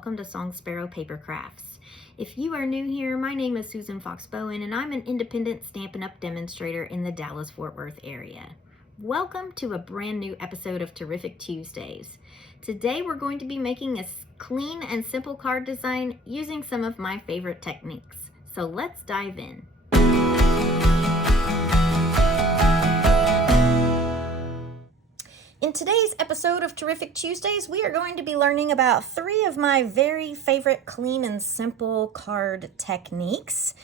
welcome to Song Sparrow Paper Crafts. If you are new here, my name is Susan Fox Bowen and I'm an independent Stampin' Up! Demonstrator in the Dallas-Fort Worth area. Welcome to a brand new episode of Terrific Tuesdays. Today we're going to be making a clean and simple card design using some of my favorite techniques. So let's dive in. In today's episode of Terrific Tuesdays, we are going to be learning about 3 of my very favorite clean and simple card techniques.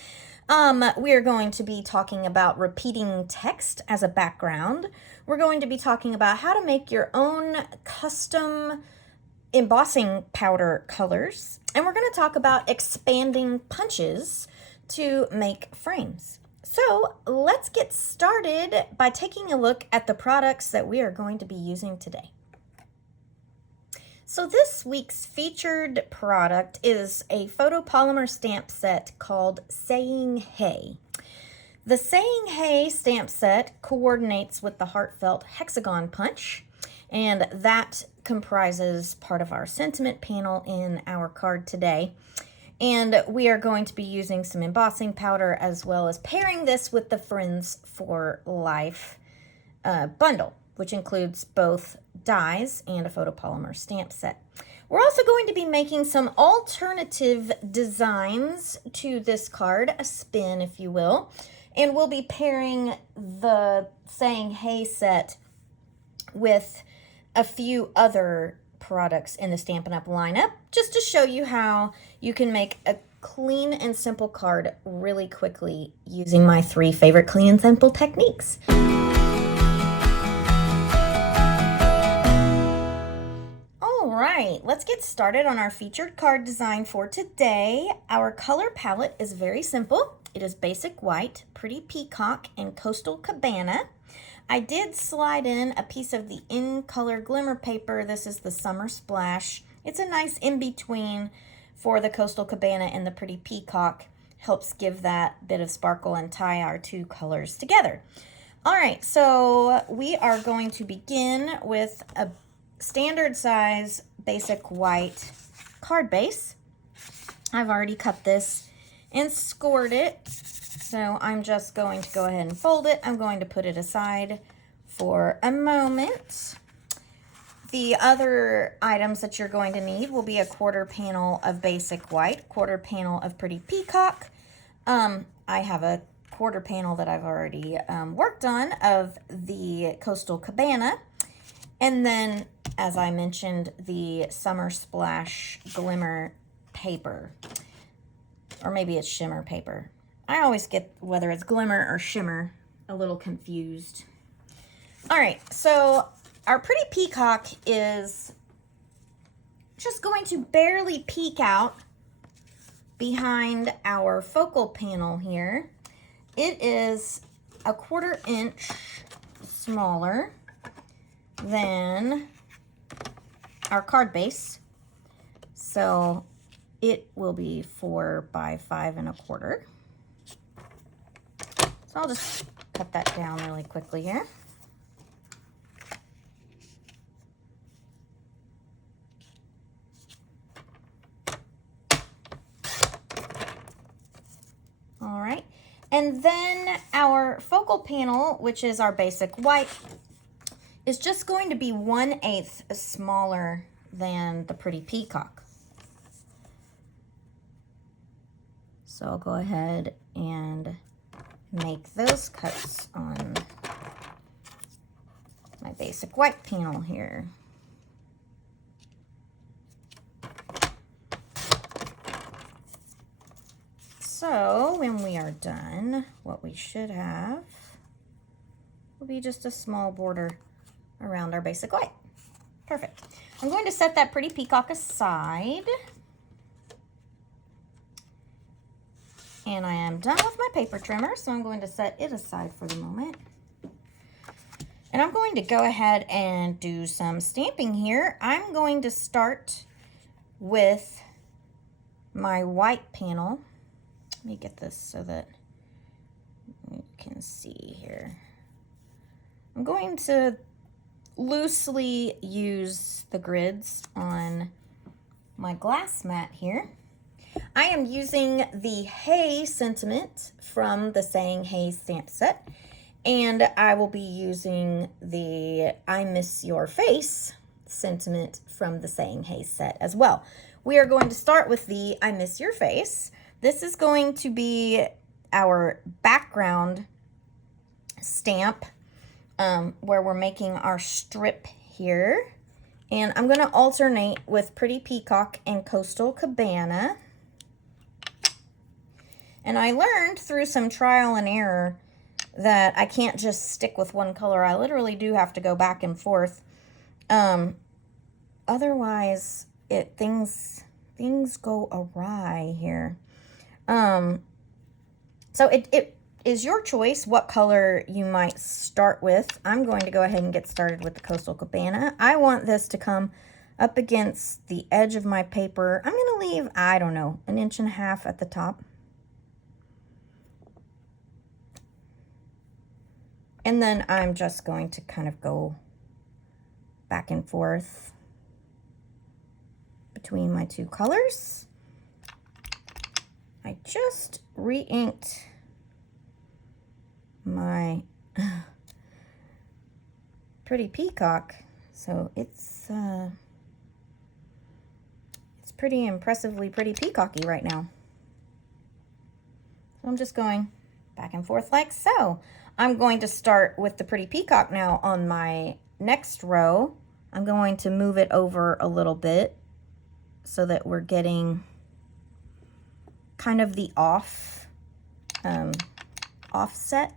We are going to be talking about repeating text as a background. We're going to be talking about how to make your own custom embossing powder colors. And we're going to talk about expanding punches to make frames. So let's get started by taking a look at the products that we are going to be using today. So this week's featured product is a photopolymer stamp set called Saying Hey. The Saying Hey stamp set coordinates with the heartfelt hexagon punch, and that comprises part of our sentiment panel in our card today. And we are going to be using some embossing powder as well as pairing this with the Friends for Life bundle, which includes both dies and a photopolymer stamp set. We're also going to be making some alternative designs to this card, a spin if you will, and we'll be pairing the Saying Hey set with a few other products in the Stampin' Up! Lineup, just to show you how you can make a clean and simple card really quickly using my 3 favorite clean and simple techniques. All right, let's get started on our featured card design for today. Our color palette is very simple. It is basic white, pretty peacock, and coastal cabana. I did slide in a piece of the In Color Glimmer paper. This is the Summer Splash. It's a nice in-between for the Coastal Cabana and the Pretty Peacock. Helps give that bit of sparkle and tie our 2 colors together. All right, so we are going to begin with a standard size basic white card base. I've already cut this and scored it. So I'm just going to go ahead and fold it. I'm going to put it aside for a moment. The other items that you're going to need will be a 1/4 panel of basic white, 1/4 panel of Pretty Peacock. I have a 1/4 panel that I've already worked on of the Coastal Cabana. And then, as I mentioned, the Summer Splash Glimmer paper. Or maybe it's shimmer paper. I always get whether it's glimmer or shimmer a little confused. All right, so our Pretty Peacock is just going to barely peek out behind our focal panel here. It is a 1/4 inch smaller than our card base. So it will be 4 by 5 1/4. So I'll just cut that down really quickly here. All right, and then our focal panel, which is our basic white, is just going to be 1/8 smaller than the Pretty Peacock. So I'll go ahead and make those cuts on my basic white panel here. So when we are done, what we should have will be just a small border around our basic white. Perfect. I'm going to set that Pretty Peacock aside. And I am done with my paper trimmer, so I'm going to set it aside for the moment. And I'm going to go ahead and do some stamping here. I'm going to start with my white panel. Let me get this so that you can see here. I'm going to loosely use the grids on my glass mat here. I am using the Hey sentiment from the Saying Hey stamp set, and I will be using the I Miss Your Face sentiment from the Saying Hey set as well. We are going to start with the I Miss Your Face. This is going to be our background stamp where we're making our strip here. And I'm going to alternate with Pretty Peacock and Coastal Cabana. And I learned through some trial and error that I can't just stick with one color. I literally do have to go back and forth. Otherwise, things go awry here. So it is your choice what color you might start with. I'm going to go ahead and get started with the Coastal Cabana. I want this to come up against the edge of my paper. I'm going to leave, I don't know, 1.5 inches at the top. And then I'm just going to kind of go back and forth between my two colors. I just re-inked my Pretty Peacock, so it's pretty impressively pretty peacocky right now. So I'm just going back and forth like so. I'm going to start with the Pretty Peacock now on my next row. I'm going to move it over a little bit so that we're getting kind of the offset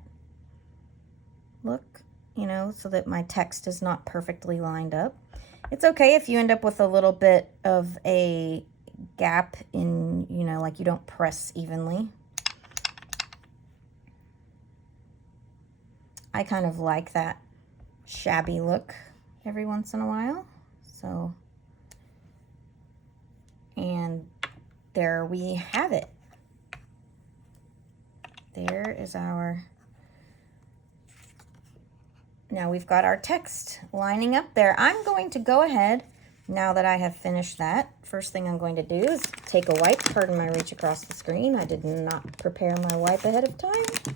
look, you know, so that my text is not perfectly lined up. It's okay if you end up with a little bit of a gap in, you know, like you don't press evenly. I kind of like that shabby look every once in a while. So, and there we have it. There is our, now we've got our text lining up there. I'm going to go ahead, now that I have finished that, first thing I'm going to do is take a wipe. Pardon my reach across the screen. I did not prepare my wipe ahead of time.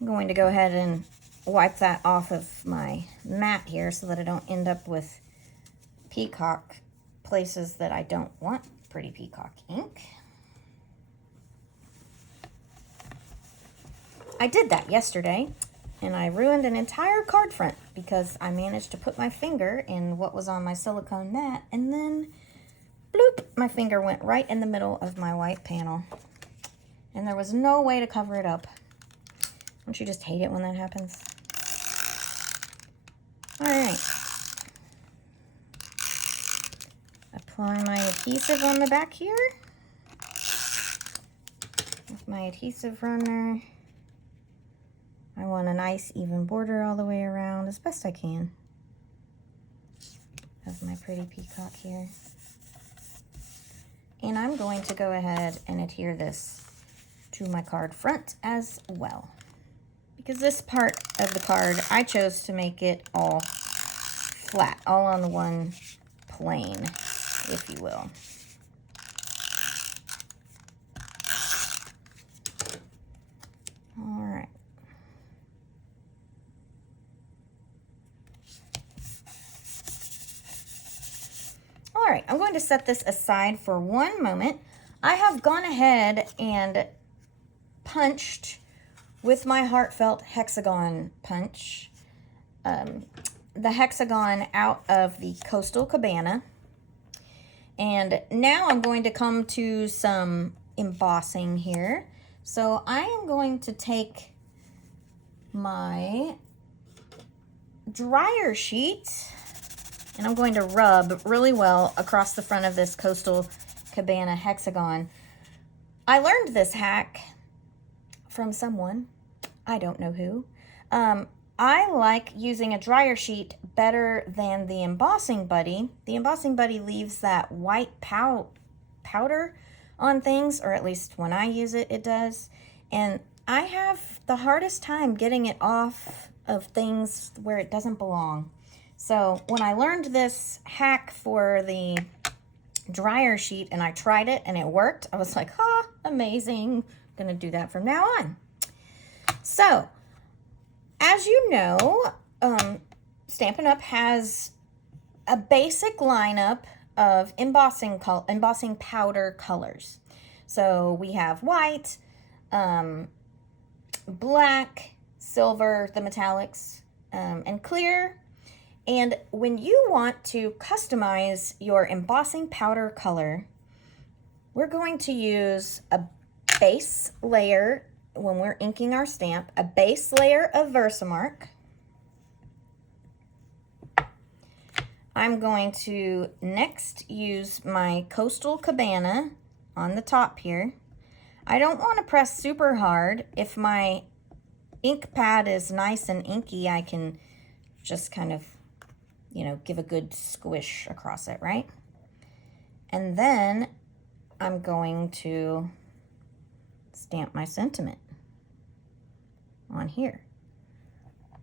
I'm going to go ahead and wipe that off of my mat here so that I don't end up with peacock places that I don't want Pretty Peacock ink. I did that yesterday and I ruined an entire card front because I managed to put my finger in what was on my silicone mat and then bloop, my finger went right in the middle of my white panel and there was no way to cover it up. Don't you just hate it when that happens? All right. Apply my adhesive on the back here. With my adhesive runner. I want a nice even border all the way around as best I can of my Pretty Peacock here. And I'm going to go ahead and adhere this to my card front as well. Because this part of the card, I chose to make it all flat, all on one plane, if you will. All right. All right, I'm going to set this aside for one moment. I have gone ahead and punched with my heartfelt hexagon punch, the hexagon out of the Coastal Cabana. And now I'm going to come to some embossing here. So I am going to take my dryer sheet and I'm going to rub really well across the front of this Coastal Cabana hexagon. I learned this hack from someone. I don't know who. I like using a dryer sheet better than the embossing buddy. The embossing buddy leaves that white powder on things, or at least when I use it, it does. And I have the hardest time getting it off of things where it doesn't belong. So when I learned this hack for the dryer sheet and I tried it and it worked. I was like, ah, amazing. I'm gonna do that from now on. So, as you know, Stampin' Up! Has a basic lineup of embossing powder colors. So we have white, black, silver, the metallics, and clear. And when you want to customize your embossing powder color, we're going to use a base layer when we're inking our stamp, a base layer of Versamark. I'm going to next use my Coastal Cabana on the top here. I don't want to press super hard. If my ink pad is nice and inky, I can just kind of, you know, give a good squish across it, right? And then I'm going to stamp my sentiment on here,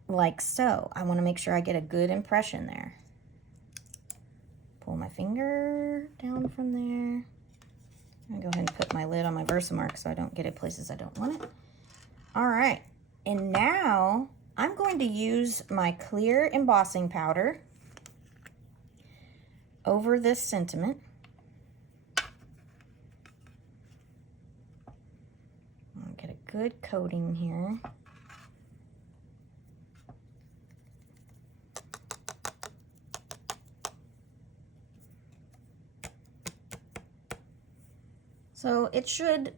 like so. I want to make sure I get a good impression there. Pull my finger down from there. I'm gonna go ahead and put my lid on my Versamark so I don't get it places I don't want it. All right, and now I'm going to use my clear embossing powder over this sentiment. I'll get a good coating here. So it should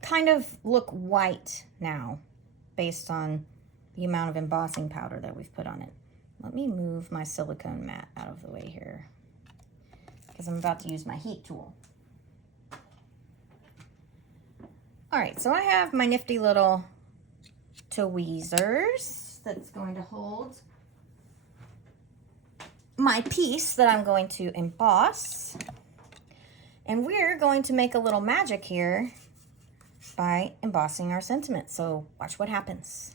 kind of look white now based on the amount of embossing powder that we've put on it. Let me move my silicone mat out of the way here because I'm about to use my heat tool. All right, so I have my nifty little tweezers that's going to hold my piece that I'm going to emboss. And we're going to make a little magic here by embossing our sentiment. So watch what happens.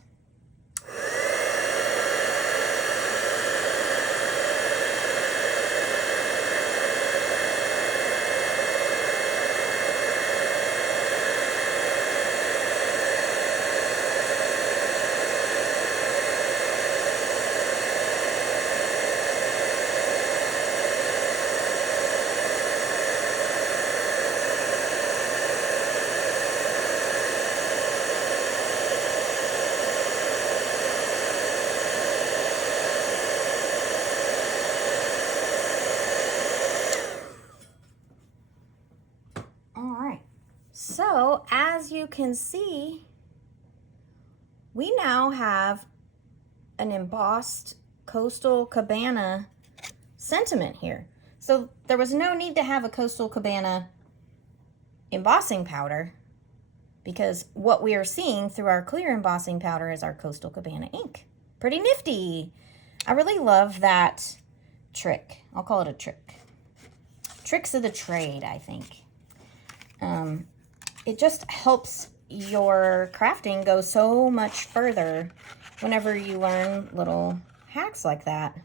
So, as you can see, we now have an embossed Coastal Cabana sentiment here. So, there was no need to have a Coastal Cabana embossing powder because what we are seeing through our clear embossing powder is our Coastal Cabana ink. Pretty nifty. I really love that trick. I'll call it a trick. Tricks of the trade, I think. It just helps your crafting go so much further whenever you learn little hacks like that.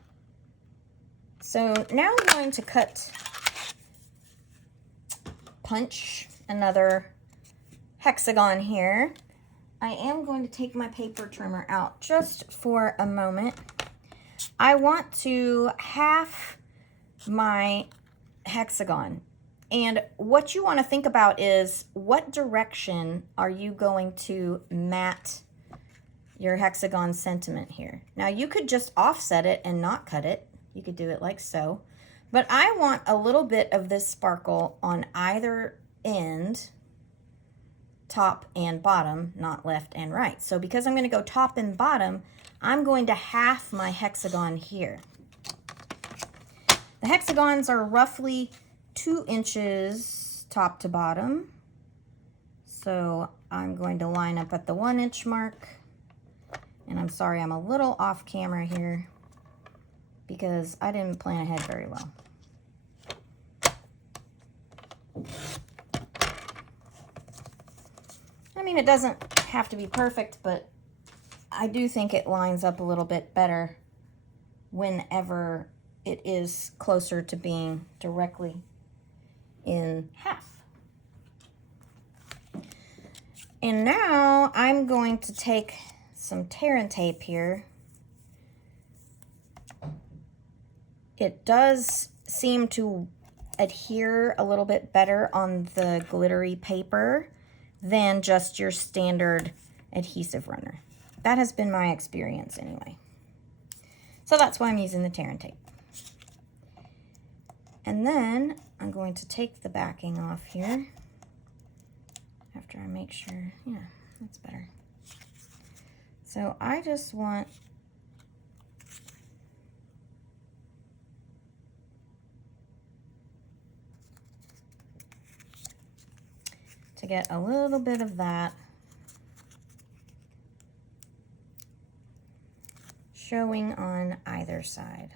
So now I'm going to punch another hexagon here. I am going to take my paper trimmer out just for a moment. I want to half my hexagon. And what you want to think about is what direction are you going to mat your hexagon sentiment here. Now you could just offset it and not cut it. You could do it like so. But I want a little bit of this sparkle on either end, top and bottom, not left and right. So because I'm going to go top and bottom, I'm going to half my hexagon here. The hexagons are roughly 2 inches top to bottom. So I'm going to line up at the 1 inch mark. And I'm sorry, I'm a little off camera here because I didn't plan ahead very well. I mean, it doesn't have to be perfect, but I do think it lines up a little bit better whenever it is closer to being directly in half. And now I'm going to take some tear and tape here. It does seem to adhere a little bit better on the glittery paper than just your standard adhesive runner. That has been my experience anyway. So that's why I'm using the tear and tape. And then I'm going to take the backing off here after I make sure, yeah, that's better. So I just want to get a little bit of that showing on either side.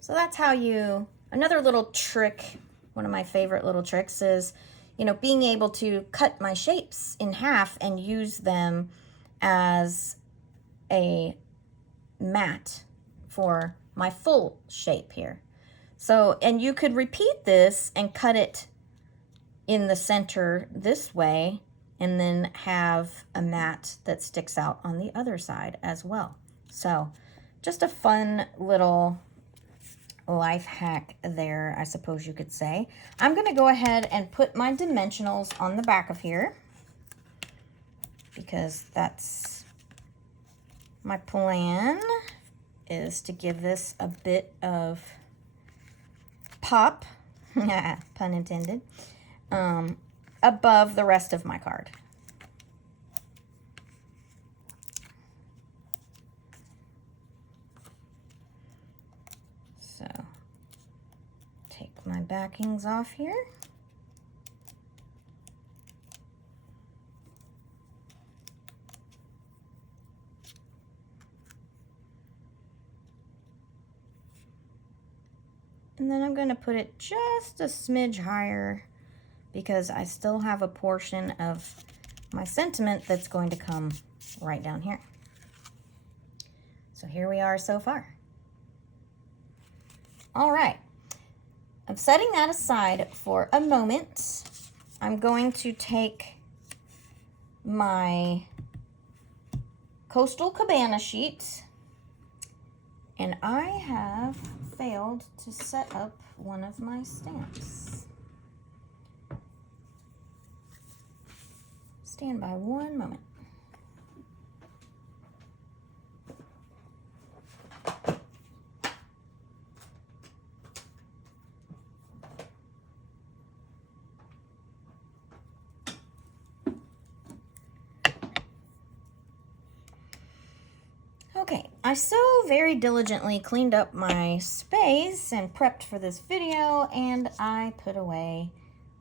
So that's how you, another little trick, one of my favorite little tricks is, you know, being able to cut my shapes in half and use them as a mat for my full shape here. So, and you could repeat this and cut it in the center this way and then have a mat that sticks out on the other side as well. So just a fun little life hack there, I suppose you could say. I'm going to go ahead and put my dimensionals on the back of here because that's my plan, is to give this a bit of pop, pun intended, above the rest of my card. So take my backings off here. And then I'm going to put it just a smidge higher because I still have a portion of my sentiment that's going to come right down here. So here we are so far. All right, I'm setting that aside for a moment. I'm going to take my Coastal Cabana sheet, and I have failed to set up one of my stamps. Stand by one moment. Okay, I so very diligently cleaned up my space and prepped for this video, and I put away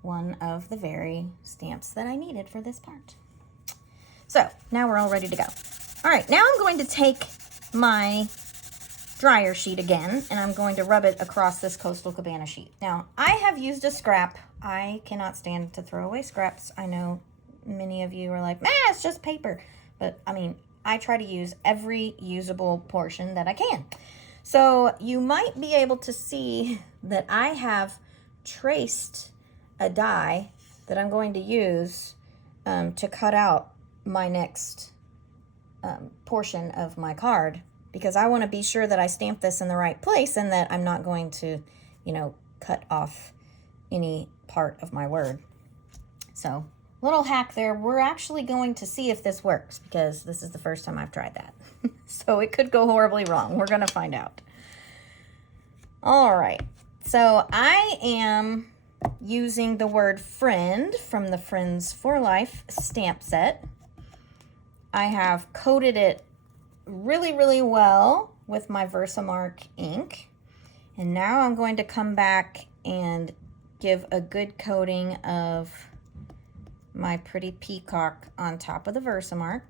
one of the very stamps that I needed for this part. So now we're all ready to go. All right, now I'm going to take my dryer sheet again, and I'm going to rub it across this Coastal Cabana sheet. Now, I have used a scrap. I cannot stand to throw away scraps. I know many of you are like, it's just paper. But, I mean, I try to use every usable portion that I can. So you might be able to see that I have traced a die that I'm going to use to cut out my next portion of my card, because I want to be sure that I stamp this in the right place and that I'm not going to, you know, cut off any part of my word. So, little hack there. We're actually going to see if this works because this is the first time I've tried that. So it could go horribly wrong. We're going to find out. All right. So I am using the word friend from the Friends for Life stamp set. I have coated it really, really well with my Versamark ink. And now I'm going to come back and give a good coating of my pretty peacock on top of the Versamark.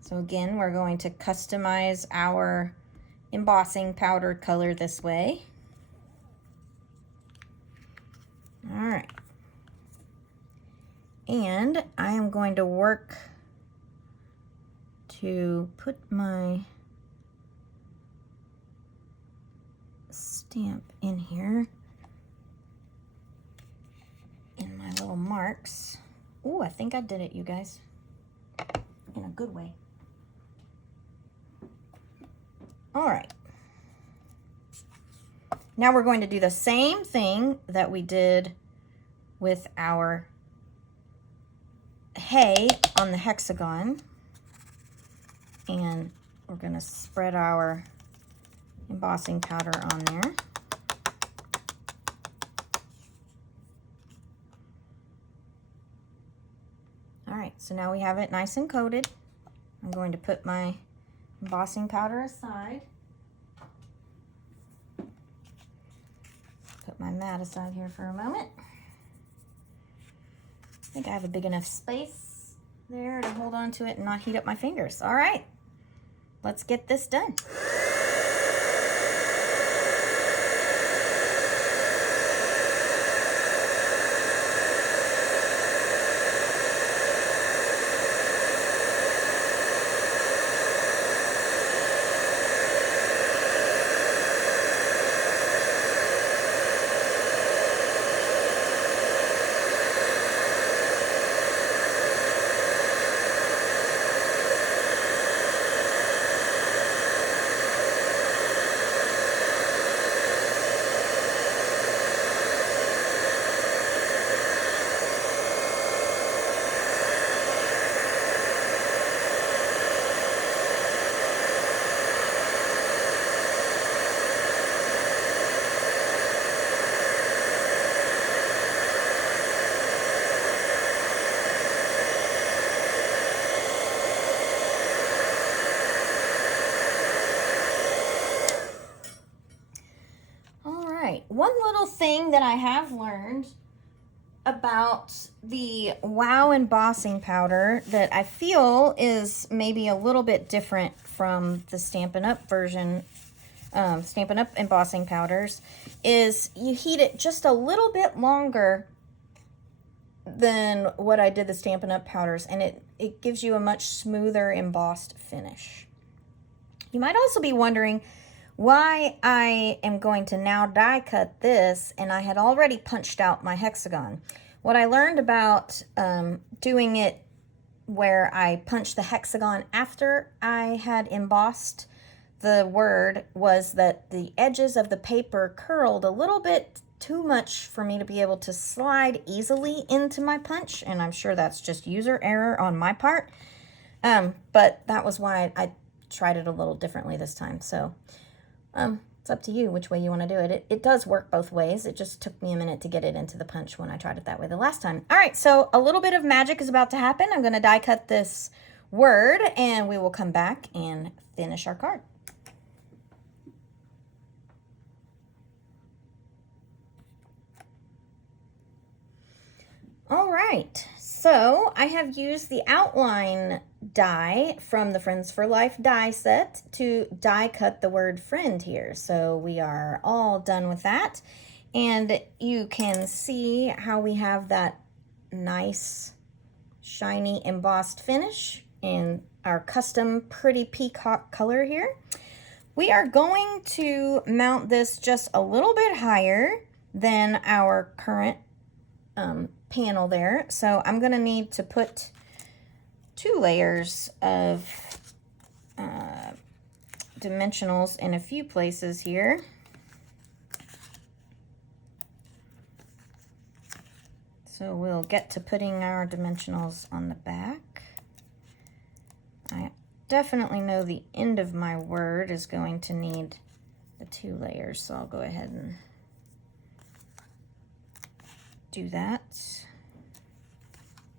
So again, we're going to customize our embossing powder color this way. All right. And I am going to work to put my stamp in here in my little marks. Oh, I think I did it, you guys, in a good way. All right. Now we're going to do the same thing that we did with our hay on the hexagon. And we're going to spread our embossing powder on there. All right, so now we have it nice and coated. I'm going to put my embossing powder aside. Put my mat aside here for a moment. I think I have a big enough space there to hold on to it and not heat up my fingers. All right, let's get this done. One little thing that I have learned about the Wow embossing powder that I feel is maybe a little bit different from the Stampin' Up version, Stampin' Up embossing powders, is you heat it just a little bit longer than what I did the Stampin' Up powders, and it gives you a much smoother embossed finish. You might also be wondering why I am going to now die cut this, and I had already punched out my hexagon. What I learned about doing it where I punched the hexagon after I had embossed the word was that the edges of the paper curled a little bit too much for me to be able to slide easily into my punch, and I'm sure that's just user error on my part. But that was why I tried it a little differently this time. So it's up to you which way you want to do it. It does work both ways. It just took me a minute to get it into the punch when I tried it that way the last time. All right, so a little bit of magic is about to happen. I'm going to die cut this word, and we will come back and finish our card. All right, so I have used the outline die from the Friends for Life die set to die cut the word friend here. So we are all done with that. And you can see how we have that nice, shiny, embossed finish in our custom pretty peacock color here. We are going to mount this just a little bit higher than our current panel there. So I'm going to need to put 2 layers of dimensionals in a few places here. So we'll get to putting our dimensionals on the back. I definitely know the end of my word is going to need the 2 layers, so I'll go ahead and do that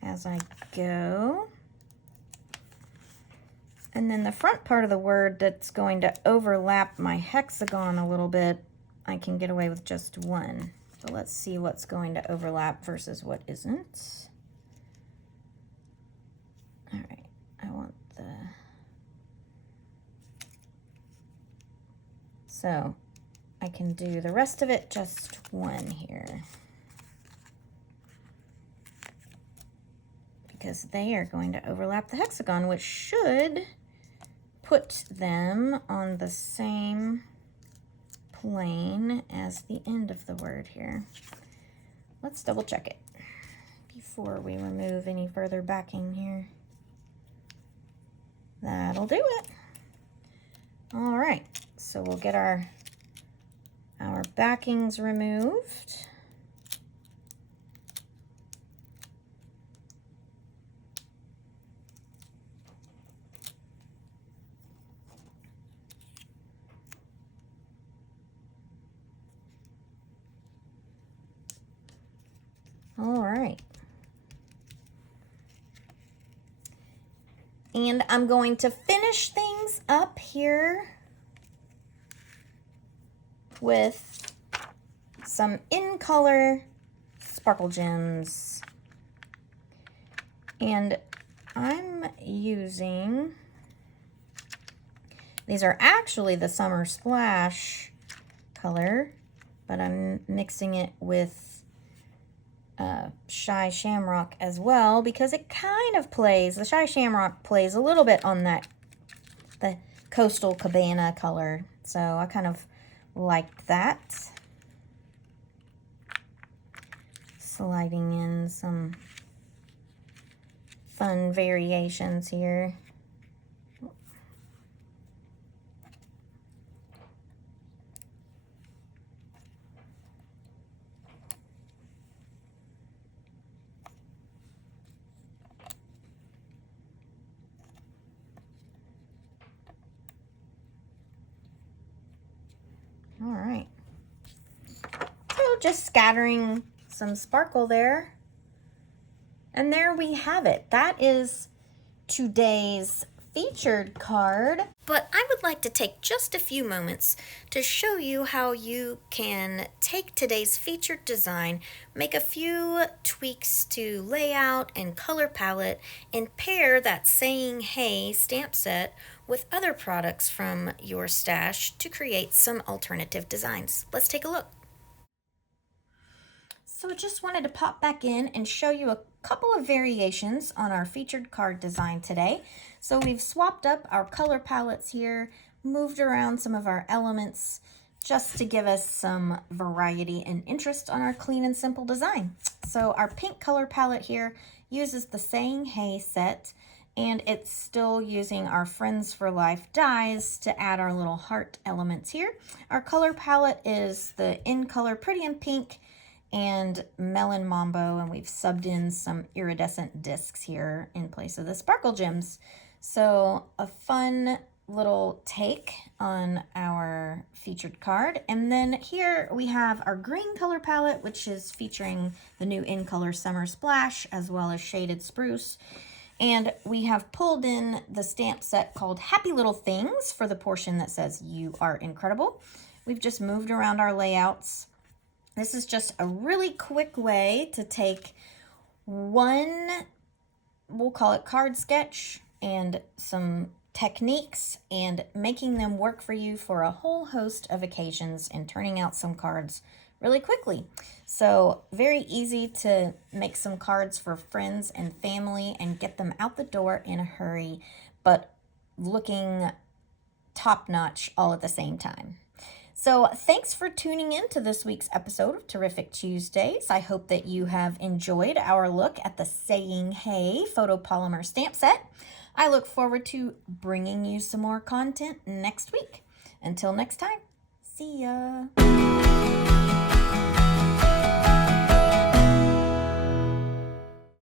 as I go. And then the front part of the word that's going to overlap my hexagon a little bit, I can get away with just 1. So let's see what's going to overlap versus what isn't. All right, I want the... So I can do the rest of it just 1 here. because they are going to overlap the hexagon, which should put them on the same plane as the end of the word here. Let's double check it before we remove any further backing here. That'll do it. All right, so we'll get our backings removed. All right. And I'm going to finish things up here with some in color sparkle gems. And I'm using, these are actually the Summer Splash color, but I'm mixing it with Shy Shamrock as well, because it kind of plays, the Shy Shamrock plays a little bit on that, the Coastal Cabana color. So I kind of like that. Sliding in some fun variations here. All right, so just scattering some sparkle there. And there we have it. That is today's featured card. But I would like to take just a few moments to show you how you can take today's featured design, make a few tweaks to layout and color palette, and pair that Saying Hey stamp set with other products from your stash to create some alternative designs. Let's take a look. So I just wanted to pop back in and show you a couple of variations on our featured card design today. So we've swapped up our color palettes here, moved around some of our elements just to give us some variety and interest on our clean and simple design. So our pink color palette here uses the Saying Hey set, and it's still using our Friends for Life dies to add our little heart elements here. Our color palette is the In Color Pretty in Pink and Melon Mambo, and we've subbed in some iridescent discs here in place of the sparkle gems. So a fun little take on our featured card. And then here we have our green color palette, which is featuring the new In Color Summer Splash as well as Shaded Spruce. And we have pulled in the stamp set called Happy Little Things for the portion that says You Are Incredible. We've just moved around our layouts. This is just a really quick way to take one, we'll call it card sketch, and some techniques and making them work for you for a whole host of occasions and turning out some cards really quickly. So very easy to make some cards for friends and family and get them out the door in a hurry, but looking top-notch all at the same time. So thanks for tuning in to this week's episode of Terrific Tuesdays. I hope that you have enjoyed our look at the Saying Hey photopolymer stamp set. I look forward to bringing you some more content next week. Until next time, see ya.